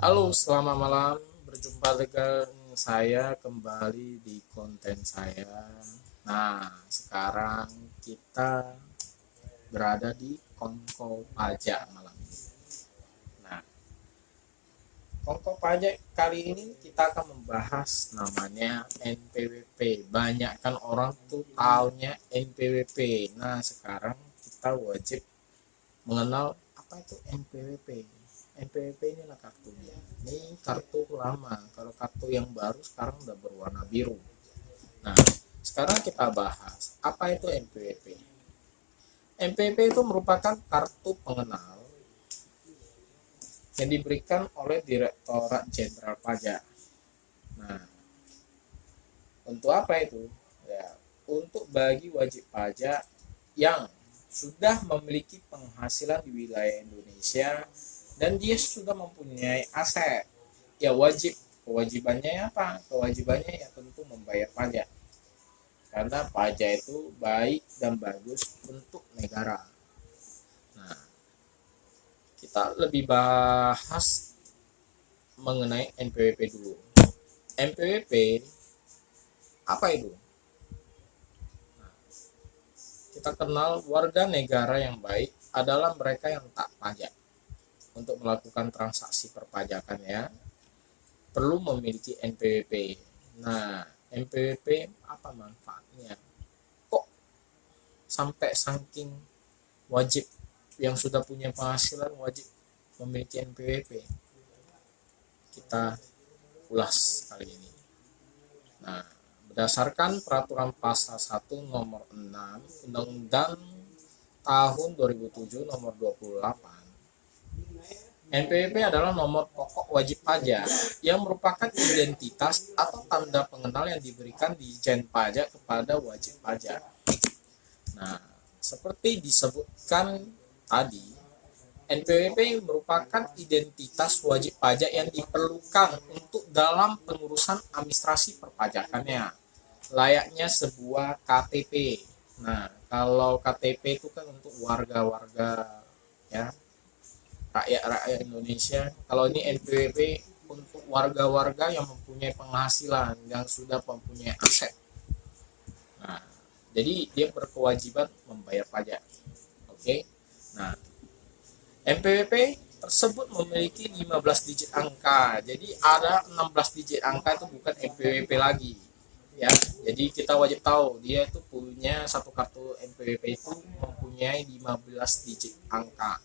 Halo, selamat malam. Berjumpa dengan saya kembali di konten saya. Nah, sekarang kita berada di Kongko Pajak malam ini. Nah, Kongko Pajak kali ini kita akan membahas namanya NPWP. Banyak kan orang tuh taunya NPWP. Nah, sekarang kita wajib mengenal apa itu NPWP. NPWP ini adalah kartunya. Ini kartu lama. Kalau kartu yang baru sekarang udah berwarna biru. Nah, sekarang kita bahas apa itu NPWP. NPWP itu merupakan kartu pengenal yang diberikan oleh Direktorat Jenderal Pajak. Nah, untuk apa itu? Ya, untuk bagi wajib pajak yang sudah memiliki penghasilan di wilayah Indonesia dan dia sudah mempunyai aset. Ya kewajibannya apa? Kewajibannya ya tentu membayar pajak. Karena pajak itu baik dan bagus untuk negara. Nah, kita lebih bahas mengenai NPWP dulu. NPWP apa itu? Kita kenal warga negara yang baik adalah mereka yang tak pajak. Untuk melakukan transaksi perpajakan ya, perlu memiliki NPWP. Nah, NPWP apa manfaatnya? Kok sampai saking wajib yang sudah punya penghasilan wajib memiliki NPWP? Kita ulas kali ini. Nah, berdasarkan peraturan pasal 1 nomor 6 Undang-Undang tahun 2007 nomor 28, NPWP adalah nomor pokok wajib pajak yang merupakan identitas atau tanda pengenal yang diberikan di Dijen Pajak kepada wajib pajak. Nah, seperti disebutkan tadi, NPWP merupakan identitas wajib pajak yang diperlukan untuk dalam pengurusan administrasi perpajakannya, layaknya sebuah KTP. Nah, kalau KTP itu kan untuk warga-warga ya, rakyat-rakyat Indonesia. Kalau ini NPWP untuk warga-warga yang mempunyai penghasilan, yang sudah mempunyai aset. Nah, jadi dia berkewajiban membayar pajak. Oke. Nah, NPWP tersebut memiliki 15 digit angka. Jadi ada 16 digit angka itu bukan NPWP lagi. Ya, jadi kita wajib tahu dia itu punya satu kartu NPWP itu mempunyai 15 digit angka.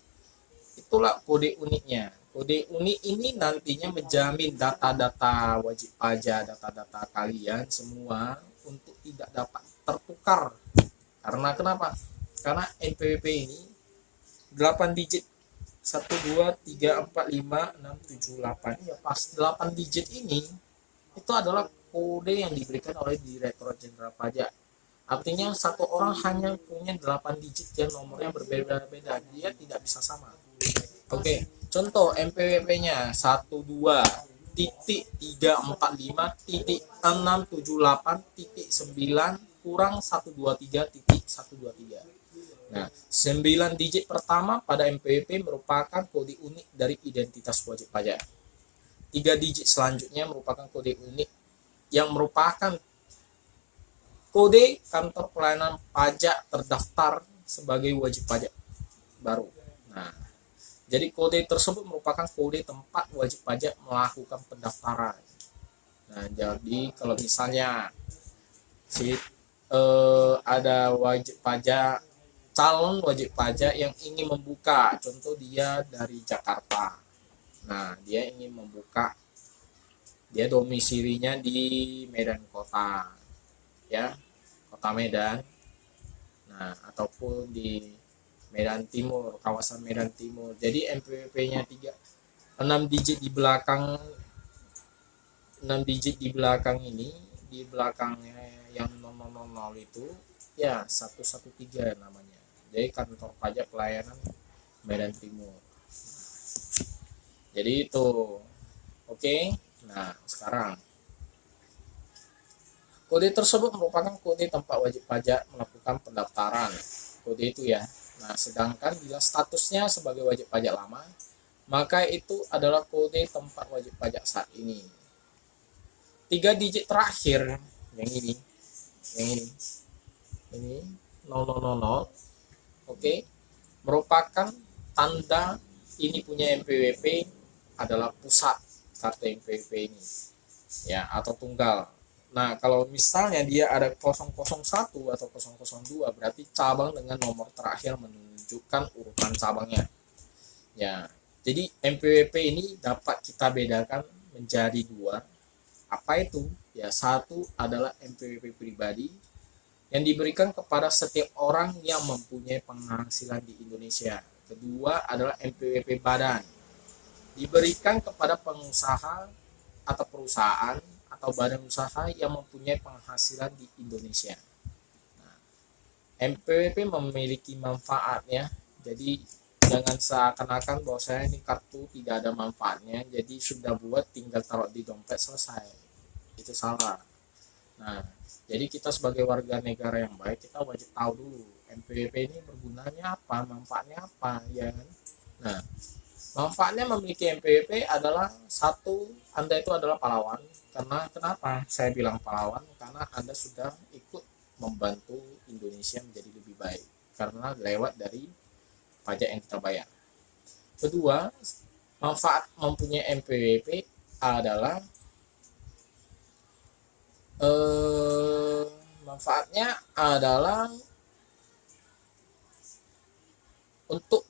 Itulah kode uniknya. Kode unik ini nantinya menjamin data-data wajib pajak, data-data kalian semua untuk tidak dapat tertukar. Karena kenapa? Karena NPWP ini 8 digit 1 2 3 4 5 6 7 8. Ya pas 8 digit ini itu adalah kode yang diberikan oleh Direktorat Jenderal Pajak. Artinya satu orang hanya punya 8 digit yang nomornya berbeda-beda. Dia tidak bisa sama. Oke, contoh NPWP-nya 12.345.678.9 kurang 123.123. Nah, 9 digit pertama pada NPWP merupakan kode unik dari identitas wajib pajak. 3 digit selanjutnya merupakan kode unik yang merupakan kode kantor pelayanan pajak terdaftar sebagai wajib pajak baru. Nah, jadi kode tersebut merupakan kode tempat wajib pajak melakukan pendaftaran. Nah, jadi kalau misalnya ada wajib pajak, calon wajib pajak yang ingin membuka, contoh dia dari Jakarta. Nah, dia ingin membuka, dia domisilinya di Medan Kota, ya, Kota Medan. Nah, ataupun di Medan Timur, kawasan Medan Timur. Jadi NPWP-nya 6 digit di belakang, 6 digit di belakang ini, di belakangnya yang 000 itu ya 113 namanya. Jadi kantor pajak pelayanan Medan Timur. Jadi itu. Oke. Nah, sekarang kode tersebut merupakan kode tempat wajib pajak melakukan pendaftaran. Kode itu ya. Nah, sedangkan bila statusnya sebagai wajib pajak lama, maka itu adalah kode tempat wajib pajak saat ini. 3 digit terakhir yang ini, ini 0000, oke, merupakan tanda ini punya NPWP adalah pusat kartu NPWP ini, ya, atau tunggal. Nah, kalau misalnya dia ada 001 atau 002, berarti cabang dengan nomor terakhir menunjukkan urutan cabangnya. Ya, jadi NPWP ini dapat kita bedakan menjadi 2. Apa itu? Ya, 1 adalah NPWP pribadi yang diberikan kepada setiap orang yang mempunyai penghasilan di Indonesia. Kedua adalah NPWP badan, diberikan kepada pengusaha atau perusahaan atau badan usaha yang mempunyai penghasilan di Indonesia. Nah, NPWP memiliki manfaatnya, jadi jangan seakan-akan bahwa saya ini kartu tidak ada manfaatnya, jadi sudah buat tinggal taruh di dompet selesai. Itu salah. Nah, jadi kita sebagai warga negara yang baik, kita wajib tahu dulu NPWP ini bergunanya apa, manfaatnya apa, ya kan? Nah, manfaatnya memiliki NPWP adalah 1, Anda itu adalah pahlawan. Karena kenapa saya bilang pahlawan? Karena Anda sudah ikut membantu Indonesia menjadi lebih baik karena lewat dari pajak yang kita bayar. Kedua, manfaat mempunyai NPWP adalah manfaatnya adalah untuk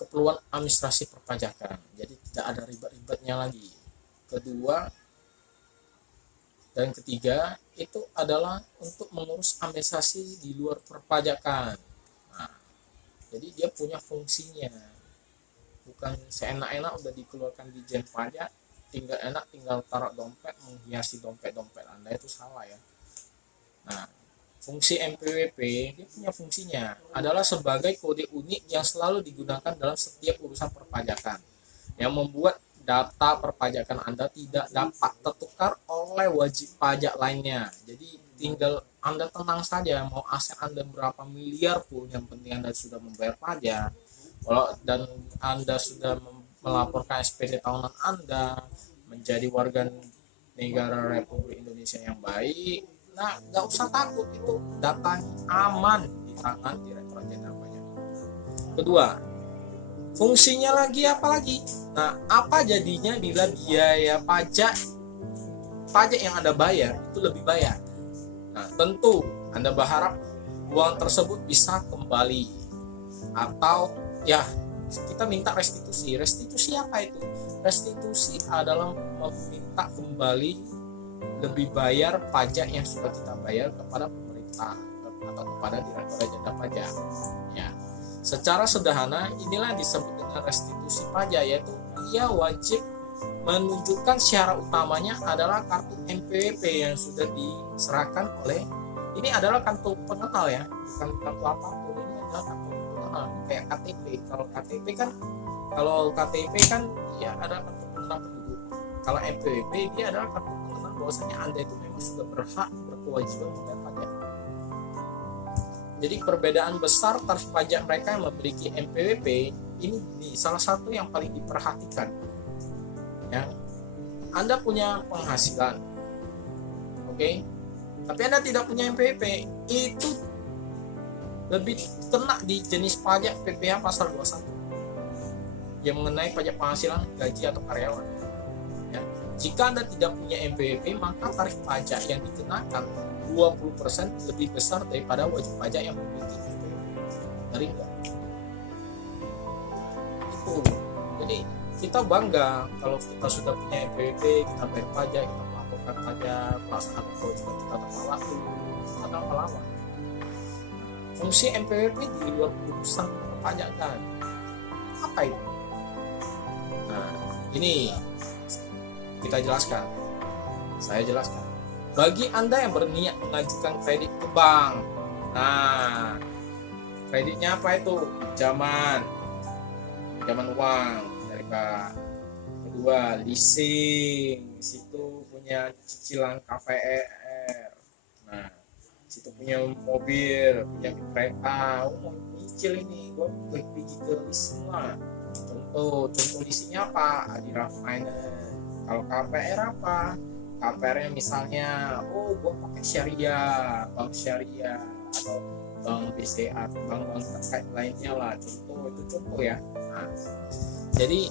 keperluan administrasi perpajakan, jadi tidak ada ribet-ribetnya lagi. Kedua dan ketiga itu adalah untuk mengurus administrasi di luar perpajakan. Nah, jadi dia punya fungsinya, bukan seenak-enak udah dikeluarkan di Jen Pajak tinggal taruh dompet, menghiasi dompet Anda, itu salah ya. Nah, fungsi NPWP dia punya fungsinya adalah sebagai kode unik yang selalu digunakan dalam setiap urusan perpajakan, yang membuat data perpajakan Anda tidak dapat tertukar oleh wajib pajak lainnya. Jadi tinggal Anda tenang saja, mau aset Anda berapa miliar pun, yang penting Anda sudah membayar pajak, dan Anda sudah melaporkan SPT tahunan Anda, menjadi warga negara Republik Indonesia yang baik. Nah, nggak usah takut, itu data aman di tangan Direktorat Jenderal Pajak. Kedua, fungsinya lagi apa lagi? Nah, apa jadinya bila biaya pajak yang Anda bayar itu lebih bayar? Nah, tentu Anda berharap uang tersebut bisa kembali, atau ya kita minta restitusi. Restitusi apa itu? Restitusi adalah meminta kembali lebih bayar pajak yang sudah kita bayar kepada pemerintah atau kepada Direktorat Jenderal Pajak. Ya, secara sederhana inilah yang disebut dengan restitusi pajak, yaitu ia wajib menunjukkan syarat utamanya adalah kartu NPWP yang sudah diserahkan oleh, ini adalah kartu pengenal ya, bukan kartu apapun, ini adalah kartu pengenal kayak KTP. Kalau KTP kan ya ada kartu pengenal penduduk. Kalau NPWP dia adalah kartu pengenal bahwasanya Anda itu memang sudah berhak, berkewajiban membayar pajak. Jadi perbedaan besar tarif pajak mereka yang memiliki NPWP ini salah satu yang paling diperhatikan. Ya, Anda punya penghasilan, oke, tapi Anda tidak punya NPWP, itu lebih kena di jenis pajak PPh pasal 21 yang mengenai pajak penghasilan, gaji atau karyawan. Ya, jika Anda tidak punya NPWP, maka tarif pajak yang dikenakan 20% lebih besar daripada wajib pajak yang memiliki NPWP. Ngeri nggak? Itu. Jadi kita bangga kalau kita sudah punya NPWP, kita bayar pajak, kita melaporkan pajak, pelaksanaan kewajiban kita tepat waktu, kita adalah pahlawan. Fungsi NPWP di luar urusan perpajakan apa itu? Nah, ini kita jelaskan. Saya jelaskan. Bagi Anda yang berniat mengajukan kredit ke bank, nah, kreditnya apa itu? Pinjaman uang dari bank. Kedua, leasing, situ punya cicilan KPR. Nah, situ punya mobil, punya kereta, mau nyicil ini, gue pergi ke leasing lah. Contoh isinya apa? Adira Finance. Kalau KPR apa? KPR-nya misalnya, gua pakai syariah, bank syariah atau bank BCA, bank-bank terkait lainnya lah. Itu contoh ya. Nah, jadi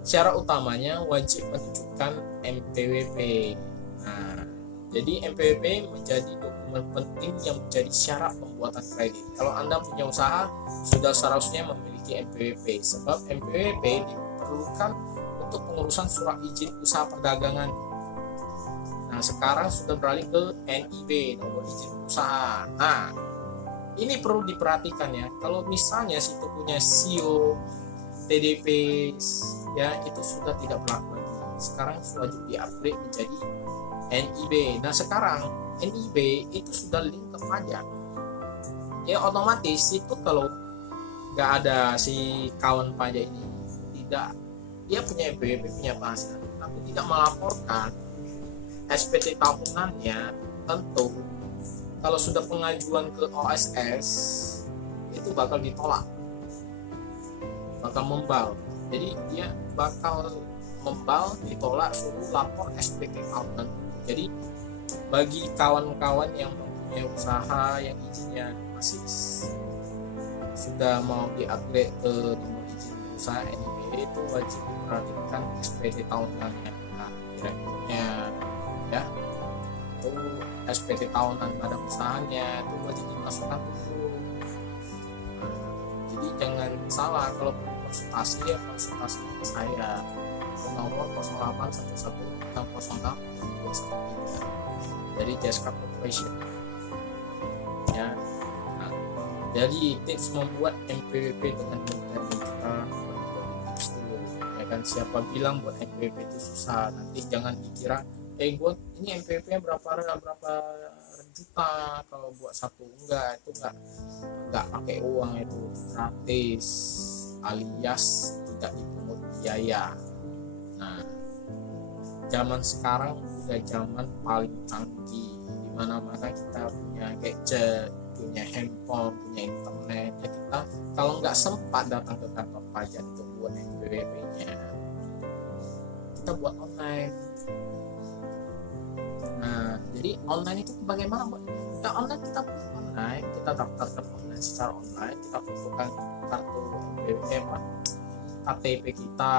syarat utamanya wajib menunjukkan MPWP. Nah, jadi MPWP menjadi dokumen penting yang menjadi syarat pembuatan kredit. Kalau Anda punya usaha, sudah seharusnya memiliki MPWP, sebab MPWP diperlukan untuk pengurusan surat izin usaha perdagangan. Nah, sekarang sudah beralih ke NIB, nomor izin usaha. Nah, ini perlu diperhatikan ya. Kalau misalnya situ punya SIO, TDP, ya itu sudah tidak berlaku lagi. Sekarang wajib di-upgrade menjadi NIB. Nah, sekarang NIB itu sudah link ke pajak. Ya otomatis itu kalau nggak ada si kawan pajak ini, tidak, dia punya MPWP, punya penghasilan, tapi tidak melaporkan SPT tahunannya, tentu kalau sudah pengajuan ke OSS itu bakal ditolak, bakal membal. Jadi dia bakal membal, ditolak, suruh lapor SPT tahunan. Jadi bagi kawan-kawan yang mempunyai usaha yang izinnya masih sudah mau di-upgrade ke nomor izin usaha NIB, itu wajib diperhatikan SPT tahunannya. Nah, direkturnya ya, itu SPT tahunan pada usahanya itu wajib dimasukkan dulu. Nah, jadi jangan salah kalau konsultasi ya konsultasi ke saya nomor 0811606213 dari Jaska Corporation ya. Nah, jadi tips membuat MPWP dengan mudah, kita tips dulu ya kan. Siapa bilang buat MPWP itu susah? Nanti jangan dikira buat ini MPWP berapa juta, kalau buat satu enggak, itu enggak pakai uang, itu gratis alias tidak dipungut biaya. Nah, zaman sekarang udah zaman paling canggih, dimana-mana kita punya gadget, punya handphone, punya internet ya. Kita kalau nggak sempat datang ke kantor pajak untuk buat MPWP-nya, kita buat online. Nah, jadi online itu bagaimana buat? Ya online, kita buat online, kita daftarkan online secara online, kita fotokan kartu MPWP, KTP kita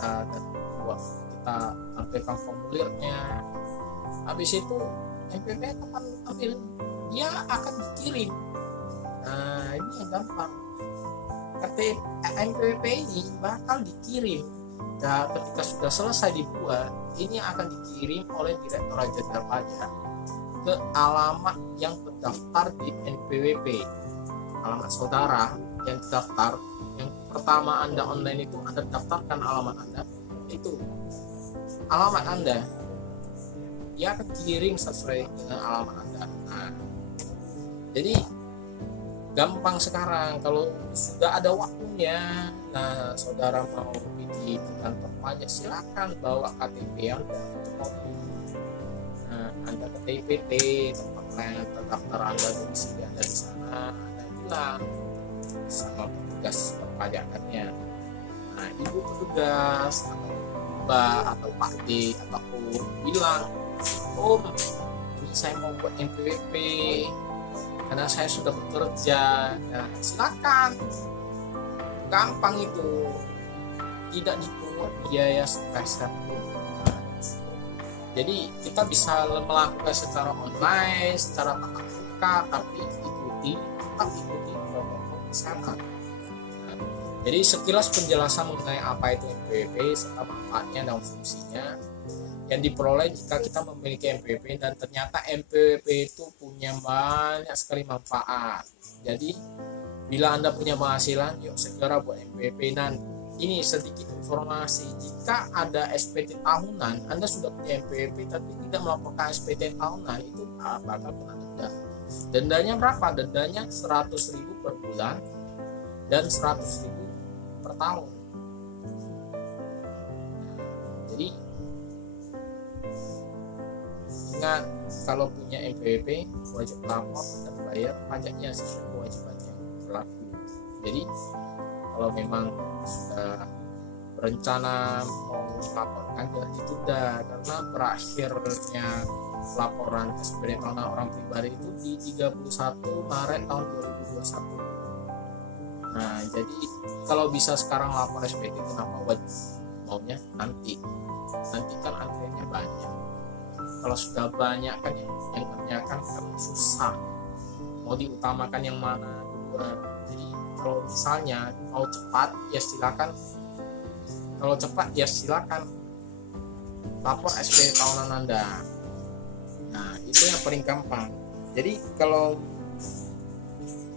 dan kita tampilkan formulirnya. Habis itu MPWP kapan ambil? Dia akan dikirim. Nah, ini yang gampang. KTP MPWP ini bakal dikirim. Nah, ketika sudah selesai dibuat, ini akan dikirim oleh Direktorat Jenderal Pajak ke alamat yang terdaftar di NPWP. Alamat saudara yang terdaftar, yang pertama Anda online itu Anda daftarkan alamat Anda, itu alamat Anda, dia akan kirim sesuai dengan alamat Anda. Nah, jadi gampang sekarang. Kalau sudah ada waktunya, nah saudara mau pergi ke kantor pajak, silakan bawa KTP Anda untuk kopi. Nah, Anda ke TPT, tempat lain terdaftar Anda, domisili Anda di sana, Anda bilang sama petugas perpajakannya. Nah, ibu petugas atau Mbak atau Pak D atau Om bilang, Om, ini saya mau buat MPWP karena saya sudah bekerja. Nah, silakan, gampang itu, tidak dipungut biaya sepeser pun. Nah, jadi kita bisa melakukan secara online, secara tatap muka, tapi tetap ikuti protokol kesehatan. Nah, jadi sekilas penjelasan mengenai apa itu MPWP serta manfaatnya dan fungsinya yang diperoleh jika kita memiliki MPWP, dan ternyata MPWP itu punya banyak sekali manfaat. Jadi bila Anda punya penghasilan, yuk segera buat MPWP. Dan ini sedikit informasi, jika ada SPT tahunan, Anda sudah punya MPWP tapi tidak melaporkan SPT tahunan, itu bakal kena denda. Dendanya berapa? Dendanya 100.000 per bulan dan 100.000 per tahun. Jadi ingat, kalau punya MPWP wajib lapor dan bayar pajaknya sesuai kewajibannya berlaku. Jadi kalau memang sudah berencana mau melaporkan ya ditunda, karena berakhirnya laporan SPT tahunan orang pribadi itu di 31 Maret tahun 2021. Nah, jadi kalau bisa sekarang lapor SPT, kenapa wajib maunya nanti kan antriannya banyak. Kalau sudah banyak kan yang kerjakan kan susah, mau diutamakan yang mana duluan. Jadi kalau misalnya mau cepat ya silakan, kalau cepat ya silakan lapor SPT tahunan Anda. Nah, itu yang paling gampang. Jadi kalau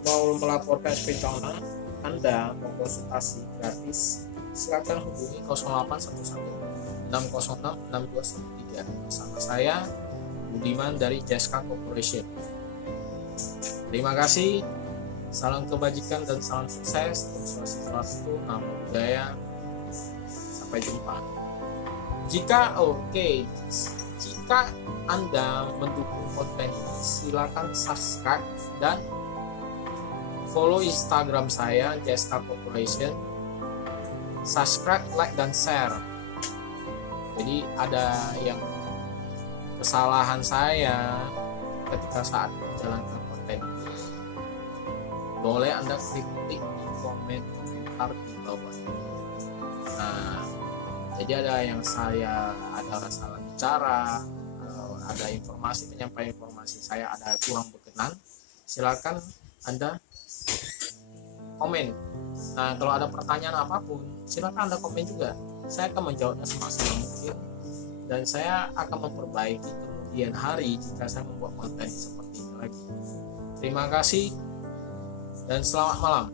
mau melaporkan SPT tahunan Anda, mau konsultasi gratis, silakan hubungi 0811 606 6213 bersama saya Budiman dari Jaska Corporation. Terima kasih, salam kebajikan dan salam sukses untuk Swastiastu, Namo Buddhaya. Sampai jumpa. Jika Anda mendukung konten ini, silakan subscribe dan follow Instagram saya Jaska Corporation. Subscribe, like, dan share. Jadi ada yang kesalahan saya ketika saat menjalankan konten ini, boleh Anda kritik di komentar di bawah ini. Nah, jadi ada yang ada salah bicara, ada penyampaian informasi saya ada kurang berkenan, silakan Anda komen. Nah, kalau ada pertanyaan apapun, silakan Anda komen juga. Saya akan menjawabnya semaksimal mungkin, dan saya akan memperbaiki kemudian hari jika saya membuat konten seperti ini lagi. Terima kasih dan selamat malam.